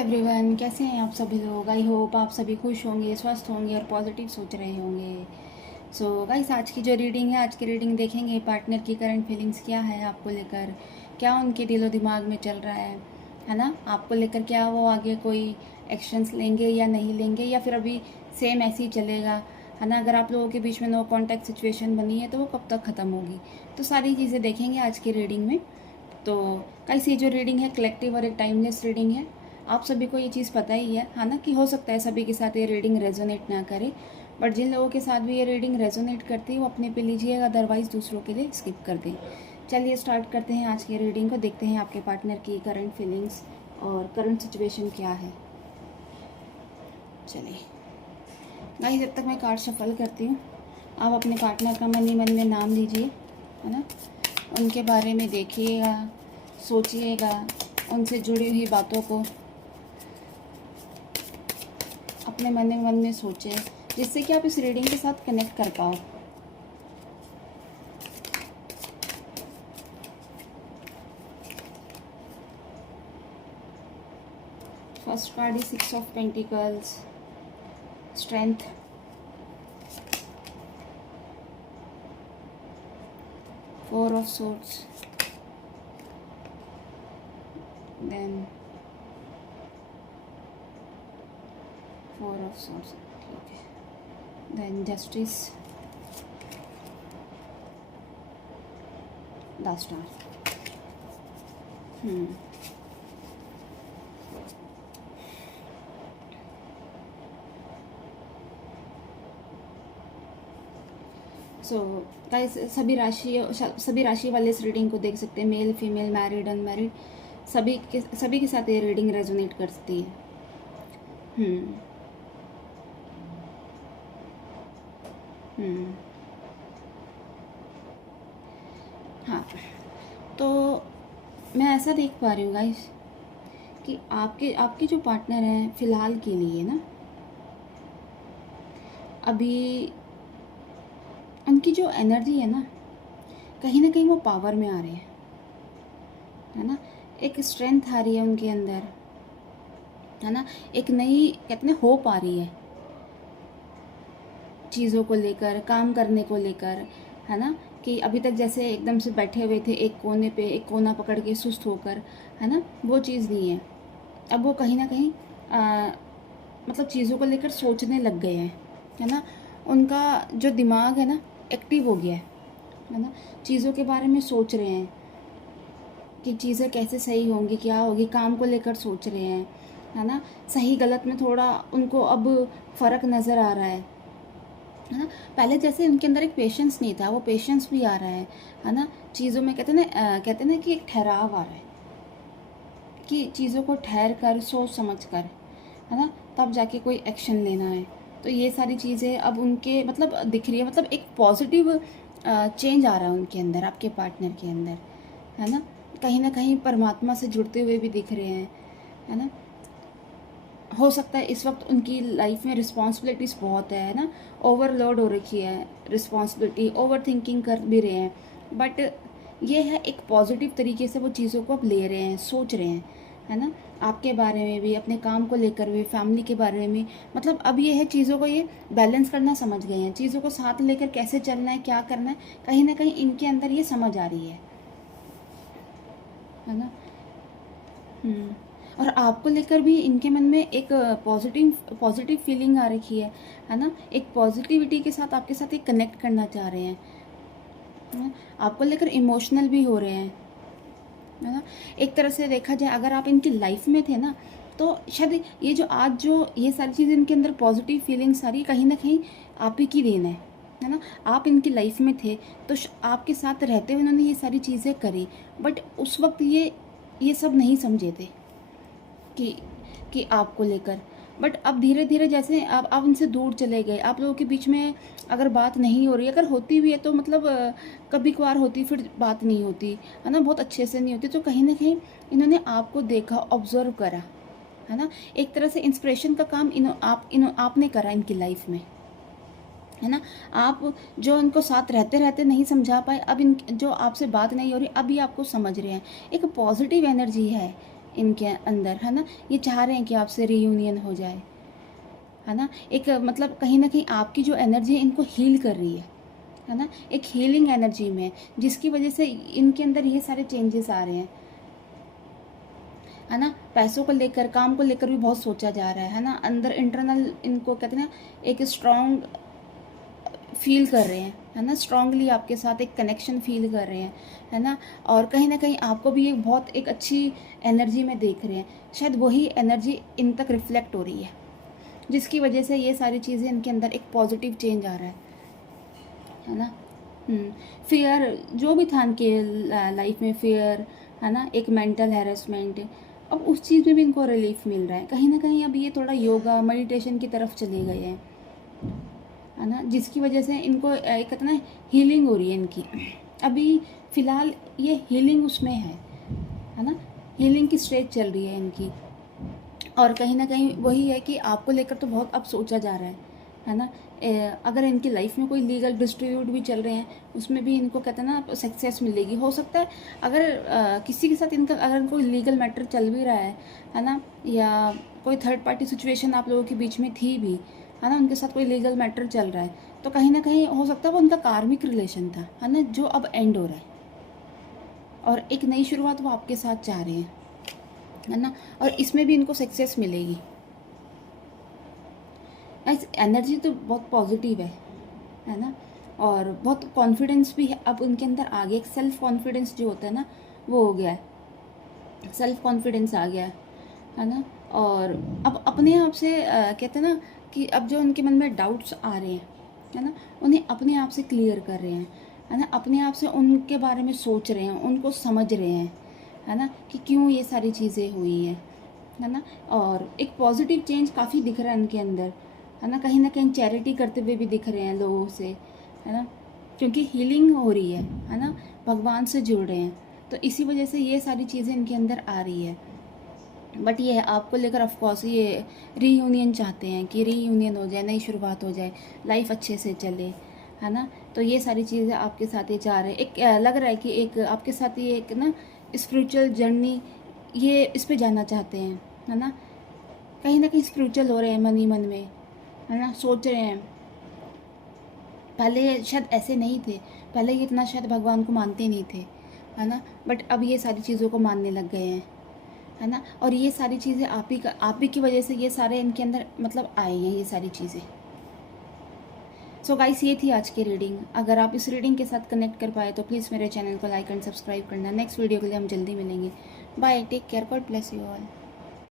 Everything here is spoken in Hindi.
एवरीवन, कैसे हैं आप सभी लोग। आई होप आप सभी खुश होंगे, स्वस्थ होंगे और पॉजिटिव सोच रहे होंगे। सो गाइस, आज की जो रीडिंग है, आज की रीडिंग देखेंगे पार्टनर की करंट फीलिंग्स क्या है आपको लेकर, क्या उनके दिलो दिमाग में चल रहा है ना, आपको लेकर क्या वो आगे कोई एक्शंस लेंगे या नहीं लेंगे, या फिर अभी सेम ऐसे ही चलेगा, है ना। अगर आप लोगों के बीच में नो कॉन्टैक्ट सिचुएशन बनी है तो वो कब तक ख़त्म होगी, तो सारी चीज़ें देखेंगे आज की रीडिंग में। तो गाइस, ये जो रीडिंग है कलेक्टिव और एक टाइमलेस रीडिंग है। आप सभी को ये चीज़ पता ही है ना, कि हो सकता है सभी के साथ ये रीडिंग रेजोनेट ना करे, बट जिन लोगों के साथ भी ये रीडिंग रेजोनेट करती है वो अपने पे लीजिएगा, अदरवाइज़ दूसरों के लिए स्किप कर दें। चलिए स्टार्ट करते हैं आज की रीडिंग को, देखते हैं आपके पार्टनर की करंट फीलिंग्स और करंट सिचुएशन क्या है। चलिए गाइस, जब तक मैं कार्ड शफल करती हूँ, आप अपने पार्टनर का मन ही मन में नाम लीजिए, है ना। उनके बारे में देखिएगा, सोचिएगा, उनसे जुड़ी हुई बातों को अपने मन में सोचें, जिससे कि आप इस रीडिंग के साथ कनेक्ट कर पाओ। First card is 6 of pentacles, strength, 4 of swords, then 4 of swords, ठीक है, then justice, the star. So guys, सभी राशि वाले इस रीडिंग को देख सकते हैं, मेल फीमेल, मैरिड अनमैरिड, सभी के साथ ये रीडिंग रेजोनेट करती है। हाँ, तो मैं ऐसा देख पा रही हूँ गाइस कि आपके जो पार्टनर हैं फ़िलहाल के लिए ना, अभी उनकी जो एनर्जी है ना कहीं वो पावर में आ रहे हैं, है ना। एक स्ट्रेंथ आ रही है उनके अंदर, है ना। एक नई कहते हैं होप आ रही है चीज़ों को लेकर, काम करने को लेकर, है ना। कि अभी तक जैसे एकदम से बैठे हुए थे एक कोने पे, एक कोना पकड़ के सुस्त होकर, है ना, वो चीज़ नहीं है। अब वो कहीं ना कहीं मतलब चीज़ों को लेकर सोचने लग गए हैं, है ना। उनका जो दिमाग है ना एक्टिव हो गया है ना। चीज़ों के बारे में सोच रहे हैं कि चीज़ें कैसे सही होंगी, क्या होगी, काम को लेकर सोच रहे हैं, है ना। सही गलत में थोड़ा उनको अब फ़र्क नज़र आ रहा है ना। पहले जैसे उनके अंदर एक पेशेंस नहीं था, वो पेशेंस भी आ रहा है ना। चीज़ों में कहते हैं ना कि एक ठहराव आ रहा है, कि चीज़ों को ठहर कर सोच समझ कर, है ना, तब जाके कोई एक्शन लेना है। तो ये सारी चीज़ें अब उनके मतलब दिख रही है, मतलब एक पॉजिटिव चेंज आ रहा है उनके अंदर, आपके पार्टनर के अंदर, है ना कहीं परमात्मा से जुड़ते हुए भी दिख रहे हैं, है ना। हो सकता है इस वक्त उनकी लाइफ में रिस्पॉन्सिबिलिटीज़ बहुत है ना, ओवरलोड हो रखी है रिस्पॉन्सिबिलिटी, ओवर थिंकिंग कर भी रहे हैं, बट ये है एक पॉजिटिव तरीके से वो चीज़ों को अब ले रहे हैं, सोच रहे हैं, है ना। आपके बारे में भी, अपने काम को लेकर भी, फैमिली के बारे में, मतलब अब ये है चीज़ों को ये बैलेंस करना समझ गए हैं, चीज़ों को साथ लेकर कैसे चलना है, क्या करना है, कहीं ना कहीं इनके अंदर ये समझ आ रही है ना। और आपको लेकर भी इनके मन में एक पॉजिटिव फीलिंग आ रखी है ना। एक पॉजिटिविटी के साथ आपके साथ एक कनेक्ट करना चाह रहे हैं, है ना? आपको लेकर इमोशनल भी हो रहे हैं, है ना। एक तरह से देखा जाए, अगर आप इनकी लाइफ में थे ना, तो शायद ये जो आज जो ये सारी चीज़ें इनके अंदर पॉजिटिव फीलिंग्स आ रही, कहीं ना कहीं आप ही की देन है ना। आप इनकी लाइफ में थे तो आपके साथ रहते हुए उन्होंने ये सारी चीज़ें करी, बट उस वक्त ये सब नहीं समझे थे कि आपको लेकर, बट अब धीरे धीरे जैसे आप उनसे दूर चले गए, आप लोगों के बीच में अगर बात नहीं हो रही, अगर होती भी है तो मतलब कभी कभार होती, फिर बात नहीं होती, है ना, बहुत अच्छे से नहीं होती, तो कहीं ना कहीं इन्होंने आपको देखा, ऑब्जर्व करा, है ना। एक तरह से इंस्पिरेशन का काम आपने करा इनकी लाइफ में, है ना। आप जो इनको साथ रहते रहते नहीं समझा पाए, अब इन जो आपसे बात नहीं हो रही, अभी आपको समझ रहे हैं। एक पॉजिटिव एनर्जी है इनके अंदर, है ना। ये चाह रहे हैं कि आपसे रीयूनियन हो जाए, है ना। एक मतलब कहीं ना कहीं आपकी जो एनर्जी है इनको हील कर रही है ना। एक हीलिंग एनर्जी में, जिसकी वजह से इनके अंदर ये सारे चेंजेस आ रहे हैं, है ना। पैसों को लेकर, काम को लेकर भी बहुत सोचा जा रहा है ना। अंदर इंटरनल इनको कहते हैं ना, एक स्ट्रॉन्ग फील कर रहे हैं, है ना। स्ट्रांगली आपके साथ एक कनेक्शन फील कर रहे हैं, है ना। और कहीं ना कहीं आपको भी एक बहुत एक अच्छी एनर्जी में देख रहे हैं। शायद वही एनर्जी इन तक रिफ्लेक्ट हो रही है, जिसकी वजह से ये सारी चीज़ें इनके अंदर एक पॉजिटिव चेंज आ रहा है ना। फियर जो भी था इनके लाइफ में, फियर, है ना, एक मेंटल हैरेसमेंट, अब उस चीज़ में भी इनको रिलीफ मिल रहा है कहीं ना कहीं। अब ये थोड़ा योगा मेडिटेशन की तरफ चले गए हैं, है ना, जिसकी वजह से इनको एक कहते ना हीलिंग हो रही है इनकी। अभी फ़िलहाल ये हीलिंग उसमें है ना। हीलिंग की स्टेज चल रही है इनकी। और कहीं ना कहीं वही है कि आपको लेकर तो बहुत अब सोचा जा रहा है ना। अगर इनकी लाइफ में कोई लीगल डिस्प्यूट भी चल रहे हैं, उसमें भी इनको कहते हैं ना सक्सेस मिलेगी। हो सकता है अगर किसी के साथ इनका अगर कोई लीगल मैटर चल भी रहा है ना, या कोई थर्ड पार्टी सिचुएशन आप लोगों के बीच में थी भी, है ना, उनके साथ कोई लीगल मैटर चल रहा है, तो कहीं ना कहीं हो सकता है वो उनका कार्मिक रिलेशन था, है ना, जो अब एंड हो रहा है। और एक नई शुरुआत वो आपके साथ चाह रहे हैं, है ना। और इसमें भी इनको सक्सेस मिलेगी। एनर्जी तो बहुत पॉजिटिव है ना। और बहुत कॉन्फिडेंस भी है अब उनके अंदर आ गया। एक सेल्फ कॉन्फिडेंस जो होता है ना, वो हो गया है। सेल्फ कॉन्फिडेंस आ गया है ना। और अब अपने आप से कहते हैं ना कि अब जो उनके मन में डाउट्स आ रहे हैं, है ना, उन्हें अपने आप से क्लियर कर रहे हैं, है ना। अपने आप से उनके बारे में सोच रहे हैं, उनको समझ रहे हैं, है ना, कि क्यों ये सारी चीज़ें हुई हैं, है ना। और एक पॉजिटिव चेंज काफ़ी दिख रहा है इनके अंदर, है ना कहीं चैरिटी करते हुए भी दिख रहे हैं लोगों से, है ना, क्योंकि हीलिंग हो रही है ना, भगवान से जुड़ रहे हैं। तो इसी वजह से ये सारी चीज़ें इनके अंदर आ रही है। बट ये है आपको लेकर ऑफकोर्स ये रीयूनियन चाहते हैं कि रीयूनियन हो जाए, नई शुरुआत हो जाए, लाइफ अच्छे से चले, है ना। तो ये सारी चीज़ें आपके साथ ये चाह रहे हैं। एक लग रहा है कि एक आपके साथ ये एक ना स्पिरिचुअल जर्नी, ये इस पे जाना चाहते हैं, है ना कहीं स्पिरिचुअल हो रहे हैं मन ही मन में, है ना, सोच रहे हैं। पहले शायद ऐसे नहीं थे, पहले ये इतना शायद भगवान को मानते नहीं थे, है ना, बट अब ये सारी चीज़ों को मानने लग गए हैं, है ना। और ये सारी चीज़ें आप ही की वजह से ये सारे इनके अंदर मतलब आए हैं ये सारी चीज़ें। सो गाइस, ये थी आज की रीडिंग। अगर आप इस रीडिंग के साथ कनेक्ट कर पाए तो प्लीज़ मेरे चैनल को लाइक एंड सब्सक्राइब करना। नेक्स्ट वीडियो के लिए हम जल्दी मिलेंगे। Bye, take care, God bless you all.